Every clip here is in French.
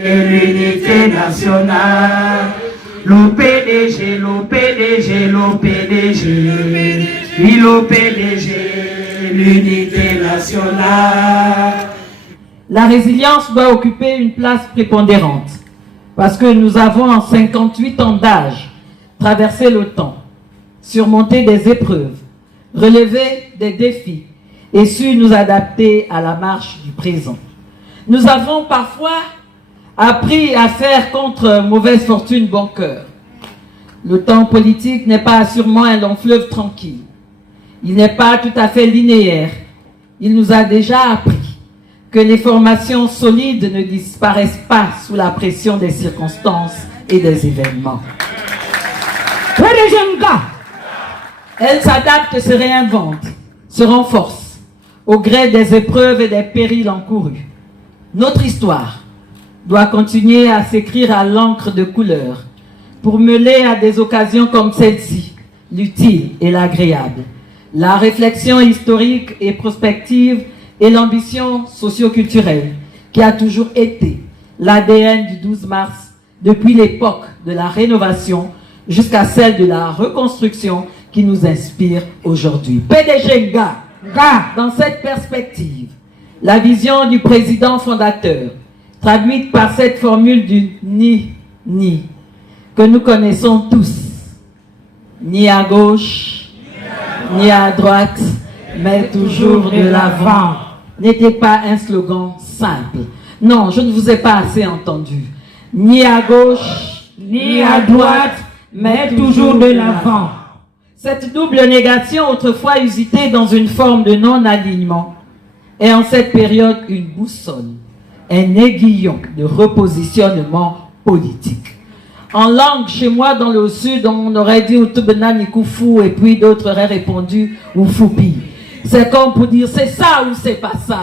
L'unité nationale, l'OPDG, l'OPDG, l'OPDG, oui l'OPDG, l'unité nationale. La résilience doit occuper une place prépondérante parce que nous avons en 58 ans d'âge traversé le temps, surmonté des épreuves, relevé des défis et su nous adapter à la marche du présent. Nous avons parfois appris à faire contre mauvaise fortune bon cœur. Le temps politique n'est pas sûrement un long fleuve tranquille. Il n'est pas tout à fait linéaire. Il nous a déjà appris que les formations solides ne disparaissent pas sous la pression des circonstances et des événements. Elles s'adaptent, se réinventent, se renforcent au gré des épreuves et des périls encourus. Notre histoire doit continuer à s'écrire à l'encre de couleur pour mêler à des occasions comme celle-ci l'utile et l'agréable, la réflexion historique et prospective et l'ambition socio-culturelle qui a toujours été l'ADN du 12 mars depuis l'époque de la rénovation jusqu'à celle de la reconstruction qui nous inspire aujourd'hui. PDG Nga, dans cette perspective, la vision du président fondateur, traduite par cette formule du ni, que nous connaissons tous, ni à gauche, ni à droite, mais toujours de l'avant, n'était pas un slogan simple. Non, je ne vous ai pas assez entendu. Ni à gauche, ni à droite, mais toujours de l'avant. Cette double négation, autrefois usitée dans une forme de non-alignement, est en cette période une boussole, un aiguillon de repositionnement politique. En langue, chez moi, dans le sud, on aurait dit Outubenani Koufou et puis d'autres auraient répondu Oufoupi. C'est comme pour dire c'est ça ou c'est pas ça.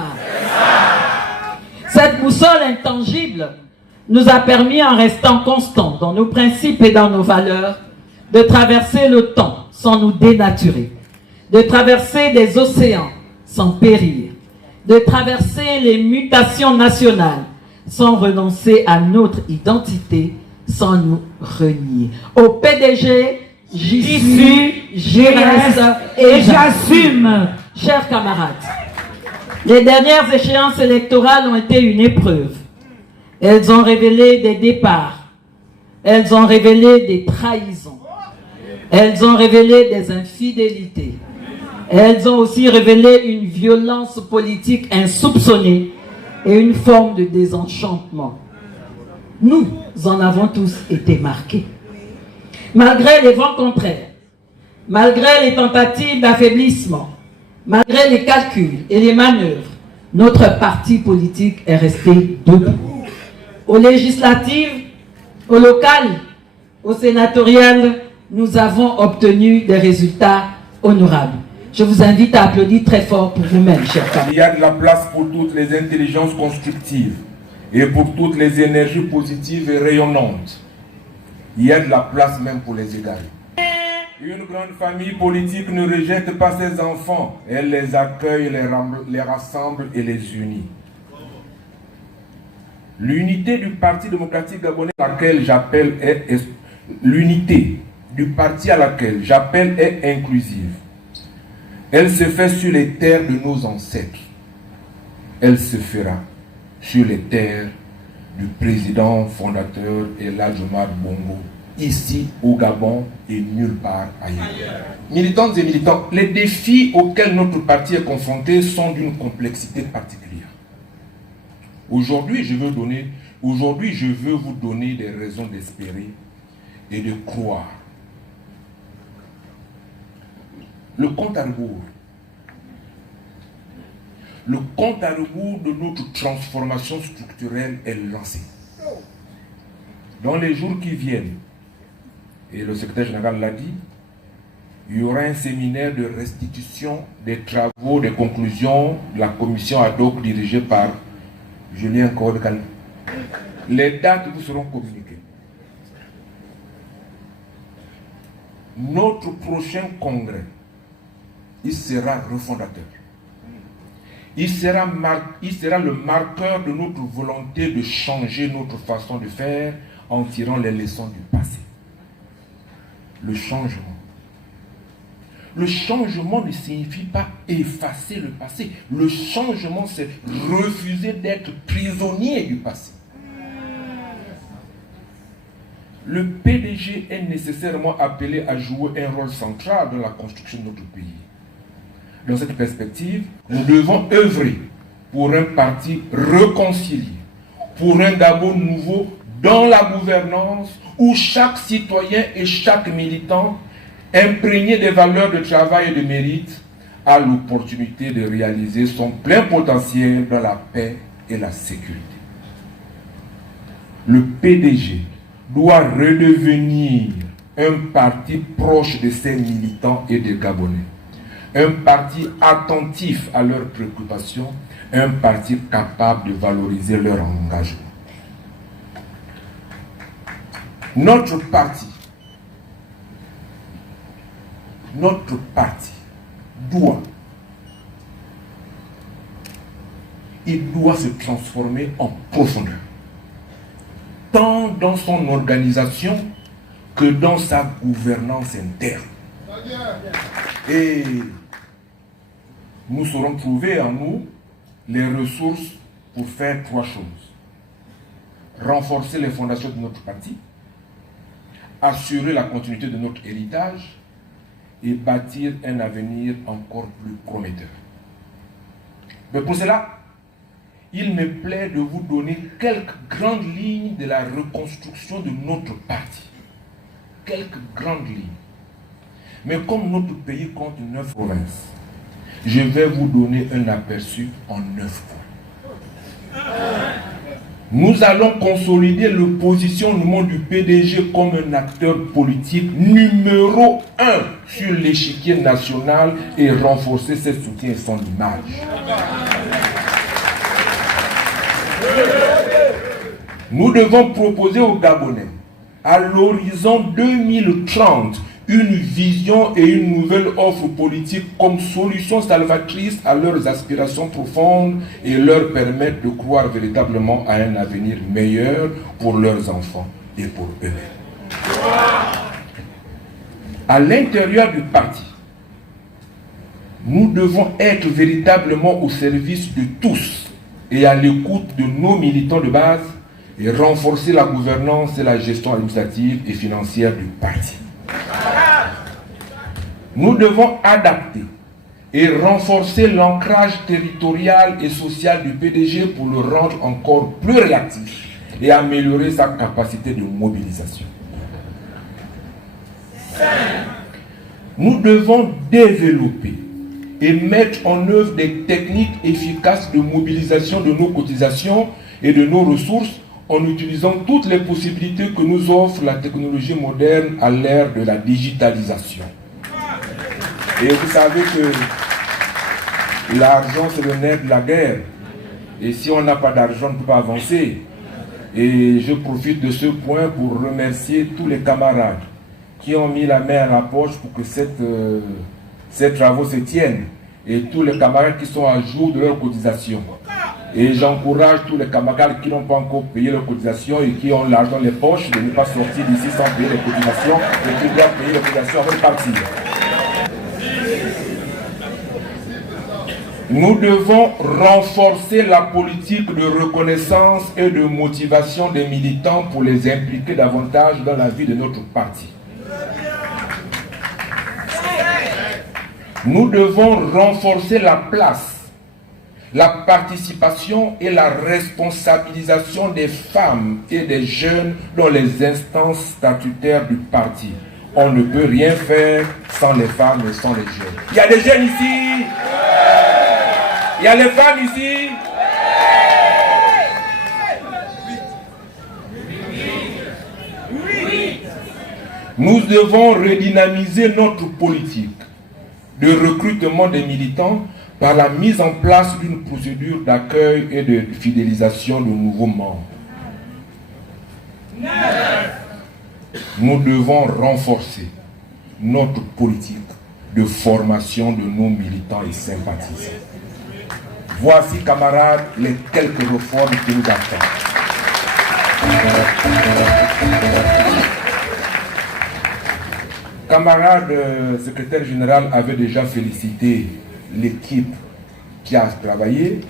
Cette boussole intangible nous a permis, en restant constants dans nos principes et dans nos valeurs, de traverser le temps sans nous dénaturer, de traverser des océans sans périr, de traverser les mutations nationales sans renoncer à notre identité, sans nous renier. Au PDG, j'y suis, j'y reste et j'assume. Chers camarades, les dernières échéances électorales ont été une épreuve. Elles ont révélé des départs, elles ont révélé des trahisons, elles ont révélé des infidélités. Elles ont aussi révélé une violence politique insoupçonnée et une forme de désenchantement. Nous en avons tous été marqués. Malgré les vents contraires, malgré les tentatives d'affaiblissement, malgré les calculs et les manœuvres, notre parti politique est resté debout. Aux législatives, aux locales, aux sénatoriales, nous avons obtenu des résultats honorables. Je vous invite à applaudir très fort pour vous-même, chers camarades. Il y a de la place pour toutes les intelligences constructives et pour toutes les énergies positives et rayonnantes. Il y a de la place même pour les égarer. Une grande famille politique ne rejette pas ses enfants. Elle les accueille, les rassemble et les unit. L'unité du Parti démocratique gabonais à laquelle j'appelle est l'unité du parti à laquelle j'appelle est inclusive. Elle se fait sur les terres de nos ancêtres. Elle se fera sur les terres du président fondateur El-Hadj Omar Bongo, ici au Gabon et nulle part ailleurs. Militantes et militants, les défis auxquels notre parti est confronté sont d'une complexité particulière. Aujourd'hui, je veux vous donner des raisons d'espérer et de croire. Le compte à rebours. Le compte à rebours de notre transformation structurelle est lancé. Dans les jours qui viennent, et le secrétaire général l'a dit, il y aura un séminaire de restitution des travaux, des conclusions de la commission ad hoc dirigée par Julien Cordecal. Les dates vous seront communiquées. Notre prochain congrès, il sera refondateur. Il sera le marqueur de notre volonté de changer notre façon de faire en tirant les leçons du passé. Le changement. Le changement ne signifie pas effacer le passé. Le changement, c'est refuser d'être prisonnier du passé. Le PDG est nécessairement appelé à jouer un rôle central dans la construction de notre pays. Dans cette perspective, nous devons œuvrer pour un parti réconcilié, pour un Gabon nouveau dans la gouvernance où chaque citoyen et chaque militant imprégné des valeurs de travail et de mérite a l'opportunité de réaliser son plein potentiel dans la paix et la sécurité. Le PDG doit redevenir un parti proche de ses militants et des Gabonais. Un parti attentif à leurs préoccupations, un parti capable de valoriser leur engagement. Notre parti doit se transformer en profondeur, tant dans son organisation que dans sa gouvernance interne. Et nous saurons trouver en nous les ressources pour faire trois choses. Renforcer les fondations de notre parti, assurer la continuité de notre héritage et bâtir un avenir encore plus prometteur. Mais pour cela, il me plaît de vous donner quelques grandes lignes de la reconstruction de notre parti. Quelques grandes lignes. Mais comme notre pays compte 9 provinces, je vais vous donner un aperçu en 9 points. Nous allons consolider le positionnement du PDG comme un acteur politique numéro 1 sur l'échiquier national et renforcer ses soutiens et son image. Nous devons proposer aux Gabonais, à l'horizon 2030, une vision et une nouvelle offre politique comme solution salvatrice à leurs aspirations profondes et leur permettre de croire véritablement à un avenir meilleur pour leurs enfants et pour eux-mêmes. À l'intérieur du parti, nous devons être véritablement au service de tous et à l'écoute de nos militants de base et renforcer la gouvernance et la gestion administrative et financière du parti. Nous devons adapter et renforcer l'ancrage territorial et social du PDG pour le rendre encore plus réactif et améliorer sa capacité de mobilisation. Nous devons développer et mettre en œuvre des techniques efficaces de mobilisation de nos cotisations et de nos ressources en utilisant toutes les possibilités que nous offre la technologie moderne à l'ère de la digitalisation. Et vous savez que l'argent, c'est le nerf de la guerre. Et si on n'a pas d'argent, on ne peut pas avancer. Et je profite de ce point pour remercier tous les camarades qui ont mis la main à la poche pour que ces travaux se tiennent. Et tous les camarades qui sont à jour de leur cotisation. Et j'encourage tous les camarades qui n'ont pas encore payé leur cotisation et qui ont l'argent dans les poches de ne pas sortir d'ici sans payer les cotisations et qui doivent payer les cotisations avant de partir. Nous devons renforcer la politique de reconnaissance et de motivation des militants pour les impliquer davantage dans la vie de notre parti. Nous devons renforcer la place, la participation et la responsabilisation des femmes et des jeunes dans les instances statutaires du parti. On ne peut rien faire sans les femmes et sans les jeunes. Il y a des jeunes ici. Il y a les femmes ici. Nous devons redynamiser notre politique de recrutement des militants par la mise en place d'une procédure d'accueil et de fidélisation de nouveaux membres. Nous devons renforcer notre politique de formation de nos militants et sympathisants. Voici, camarades, les quelques réformes que nous attendons. Camarade secrétaire général avait déjà félicité l'équipe qui a travaillé,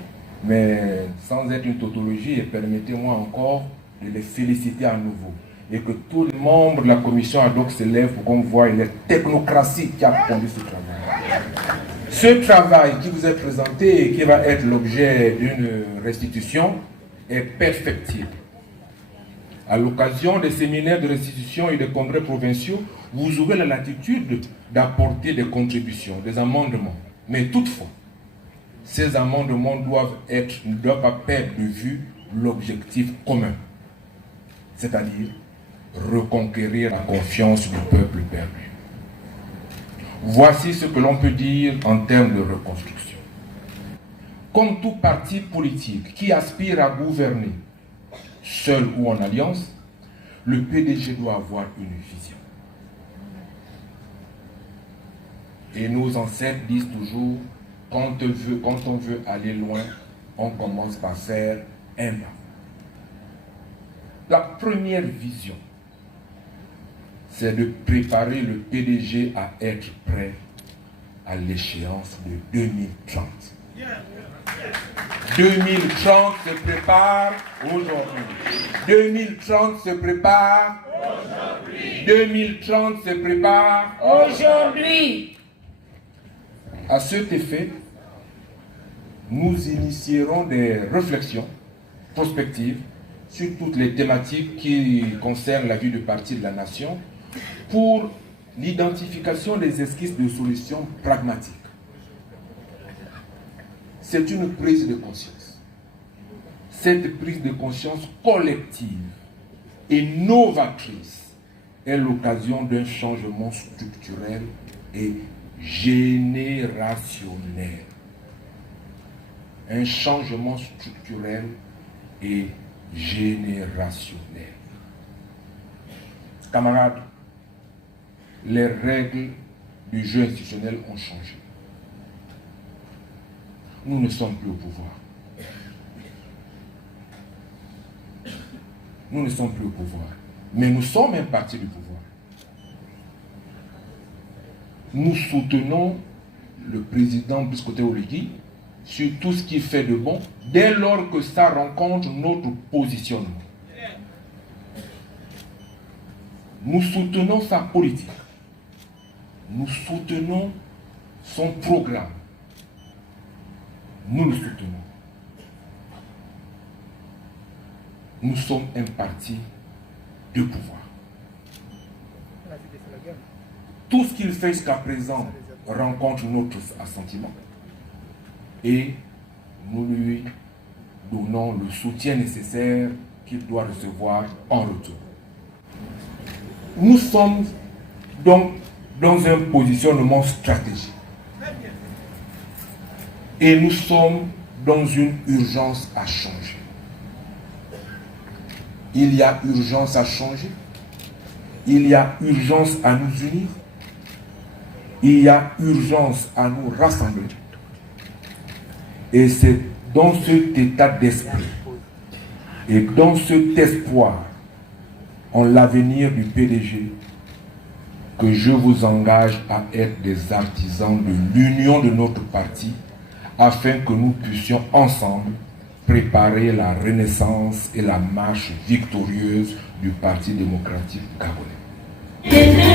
mais sans être une tautologie, et permettez-moi encore de les féliciter à nouveau. Et que tous les membres de la commission ad hoc se lèvent pour qu'on voie la technocratie qui a conduit ce travail. Ce travail qui vous est présenté et qui va être l'objet d'une restitution est perfectible. À l'occasion des séminaires de restitution et des congrès provinciaux, vous aurez la latitude d'apporter des contributions, des amendements. Mais toutefois, ces amendements ne doivent pas perdre de vue l'objectif commun, c'est-à-dire reconquérir la confiance du peuple perdu. Voici ce que l'on peut dire en termes de reconstruction. Comme tout parti politique qui aspire à gouverner, seul ou en alliance, le PDG doit avoir une vision. Et nos ancêtres disent toujours, quand on veut aller loin, on commence par faire un pas. La première vision, c'est de préparer le PDG à être prêt à l'échéance de 2030. 2030 se prépare aujourd'hui. 2030 se prépare aujourd'hui. 2030 se prépare aujourd'hui. À cet effet, nous initierons des réflexions prospectives sur toutes les thématiques qui concernent la vie du parti de la nation pour l'identification des esquisses de solutions pragmatiques. C'est une prise de conscience. Cette prise de conscience collective et novatrice est l'occasion d'un changement structurel et générationnel. Un changement structurel et générationnel. Camarades, les règles du jeu institutionnel ont changé. Nous ne sommes plus au pouvoir. Nous ne sommes plus au pouvoir. Mais nous sommes un parti du pouvoir. Nous soutenons le président Biscoté Oligui sur tout ce qu'il fait de bon, dès lors que ça rencontre notre positionnement. Nous soutenons sa politique. Nous soutenons son programme. Nous le soutenons. Nous sommes un parti de pouvoir. Tout ce qu'il fait jusqu'à présent rencontre notre assentiment. Et nous lui donnons le soutien nécessaire qu'il doit recevoir en retour. Nous sommes donc dans un positionnement stratégique. Et nous sommes dans une urgence à changer. Il y a urgence à changer. Il y a urgence à nous unir. Il y a urgence à nous rassembler. Et c'est dans cet état d'esprit et dans cet espoir en l'avenir du PDG que je vous engage à être des artisans de l'union de notre parti afin que nous puissions ensemble préparer la renaissance et la marche victorieuse du Parti démocratique gabonais.